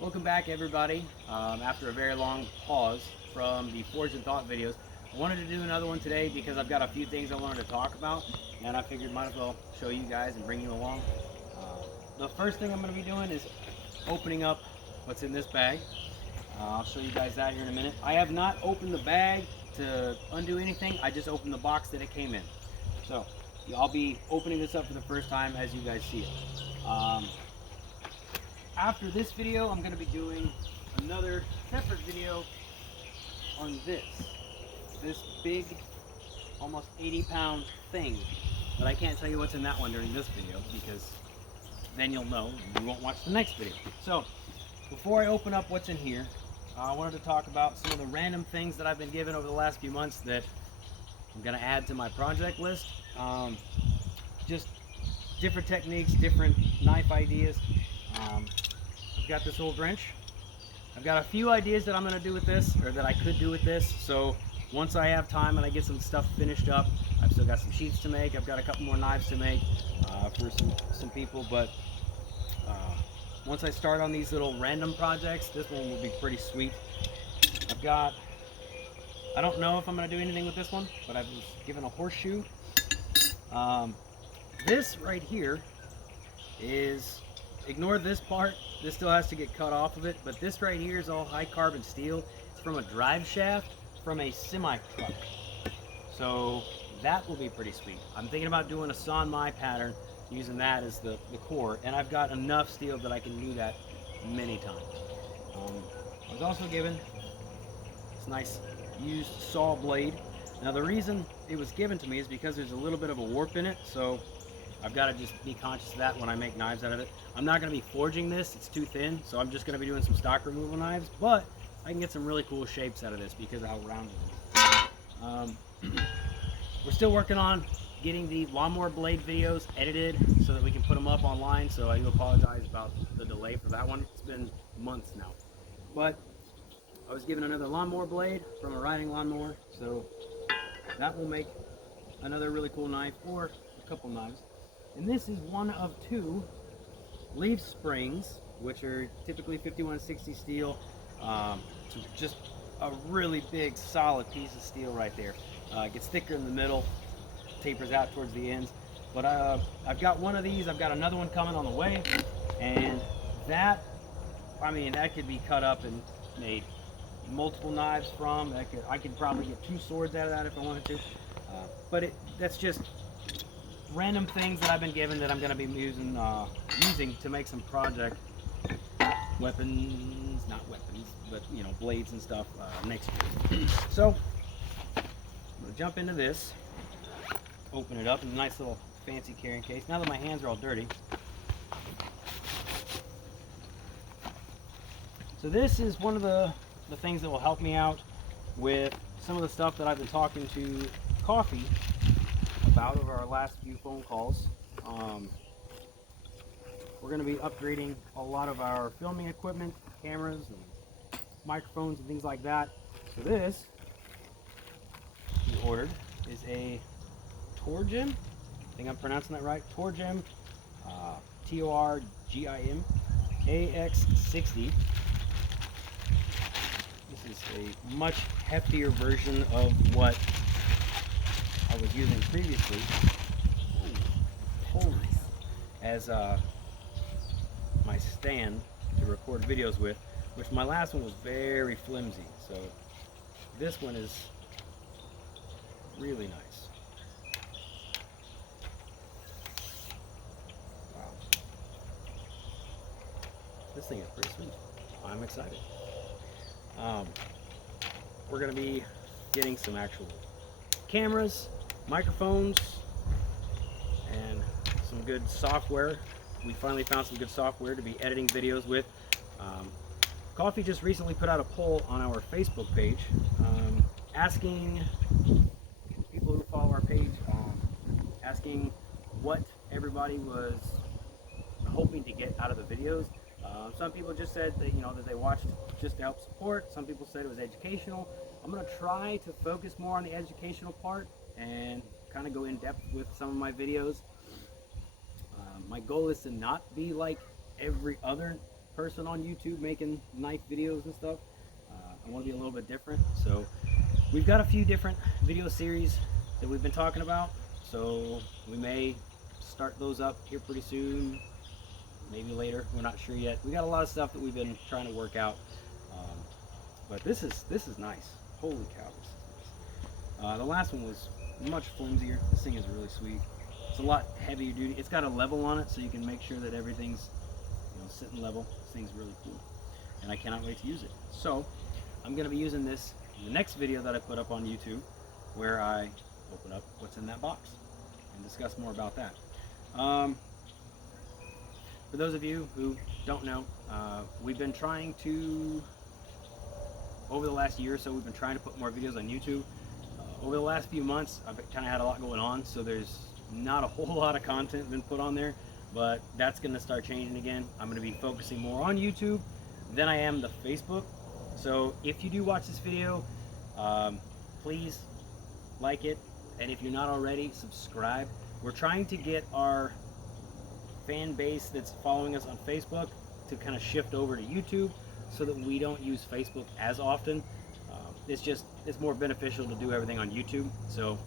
Welcome back, everybody. After a very long pause from the Forge and Thought videos, I wanted to do another one today because I've got a few things I wanted to talk about, and I figured might as well show you guys and bring you along. The first thing I'm going to be doing is opening up what's in this bag. I'll show you guys that here in a minute. I have not opened the bag to undo anything. I just opened the box that it came in. So I'll be opening this up for the first time as you guys see it. After this video, I'm going to be doing another separate video on this big, almost 80-pound thing. But I can't tell you what's in that one during this video because then you'll know and you won't watch the next video. So before I open up what's in here, I wanted to talk about some of the random things that I've been given over the last few months that I'm going to add to my project list. Just different techniques, different knife ideas. I've got this old wrench. I've got a few ideas that I'm going to do with this, or that I could do with this. So once I have time and I get some stuff finished up, I've still got some sheets to make. I've got a couple more knives to make for some people. But once I start on these little random projects, this one will be pretty sweet. I don't know if I'm going to do anything with this one, but I was given a horseshoe. This right here is, ignore this part, this still has to get cut off of it, but this right here is all high carbon steel. It's from a drive shaft from a semi truck. So that will be pretty sweet. I'm thinking about doing a Sanmai pattern using that as the core, and I've got enough steel that I can do that many times. I was also given this nice used saw blade. Now the reason it was given to me is because there's a little bit of a warp in it, so I've got to just be conscious of that when I make knives out of it. I'm not going to be forging this, it's too thin, so I'm just going to be doing some stock removal knives, but I can get some really cool shapes out of this because of how rounded it is. We're still working on getting the lawnmower blade videos edited so that we can put them up online, so I do apologize about the delay for that one. It's been months now. But I was given another lawnmower blade from a riding lawnmower, so that will make another really cool knife, or a couple knives. And this is one of two leaf springs, which are typically 5160 steel. So just a really big, solid piece of steel right there. It gets thicker in the middle, tapers out towards the ends. But I've got one of these. I've got another one coming on the way, and that could be cut up and made multiple knives from. I could probably get 2 swords out of that if I wanted to. But that's just random things that I've been given that I'm going to be using to make some project weapons, not weapons, but blades and stuff next year. So I'm going to jump into this, open it up in a nice little fancy carrying case. Now that my hands are all dirty. So this is one of the things that will help me out with some of the stuff that I've been talking to Coffee about over our last few phone calls. We're going to be upgrading a lot of our filming equipment, cameras and microphones and things like that. So this we ordered is a Torgim, I think I'm pronouncing that right, Torgim, Torgim AX60. This is a much heftier version of what I was using previously as my stand to record videos with, which my last one was very flimsy. So this one is really nice. Wow. This thing is pretty sweet. I'm excited. We're going to be getting some actual cameras, microphones, and some good software. We finally found some good software to be editing videos with. Coffee just recently put out a poll on our Facebook page asking people who follow our page, asking what everybody was hoping to get out of the videos. Some people just said that that they watched just to help support. Some people said it was educational. I'm going to try to focus more on the educational part and kind of go in depth with some of my videos. My goal is to not be like every other person on YouTube making knife videos and stuff. I want to be a little bit different. So we've got a few different video series that we've been talking about. So we may start those up here pretty soon, maybe later. We're not sure yet. We got a lot of stuff that we've been trying to work out. But this is nice. Holy cow, this is nice. The last one was much flimsier. This thing is really sweet. It's a lot heavier duty. It's got a level on it, so you can make sure that everything's, you know, sitting level. This thing's really cool, and I cannot wait to use it. So I'm going to be using this in the next video that I put up on YouTube, where I open up what's in that box and discuss more about that. For those of you who don't know, we've been trying to, over the last year or so, we've been trying to put more videos on YouTube. Over the last few months, I've kind of had a lot going on, so there's not a whole lot of content been put on there, but that's going to start changing again. I'm going to be focusing more on YouTube than I am the Facebook. So if you do watch this video, please like it, and if you're not already, subscribe. We're trying to get our fan base that's following us on Facebook to kind of shift over to YouTube, so that we don't use Facebook as often. It's more beneficial to do everything on YouTube. So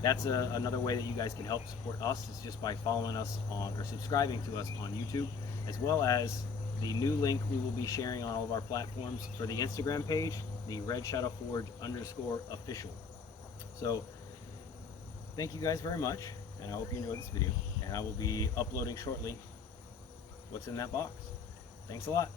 that's another way that you guys can help support us. It's just by following us on, or subscribing to us on YouTube, as well as the new link we will be sharing on all of our platforms for the Instagram page, the Red Shadow Forge _official. So thank you guys very much, and I hope you enjoyed this video, and I will be uploading shortly what's in that box. Thanks a lot.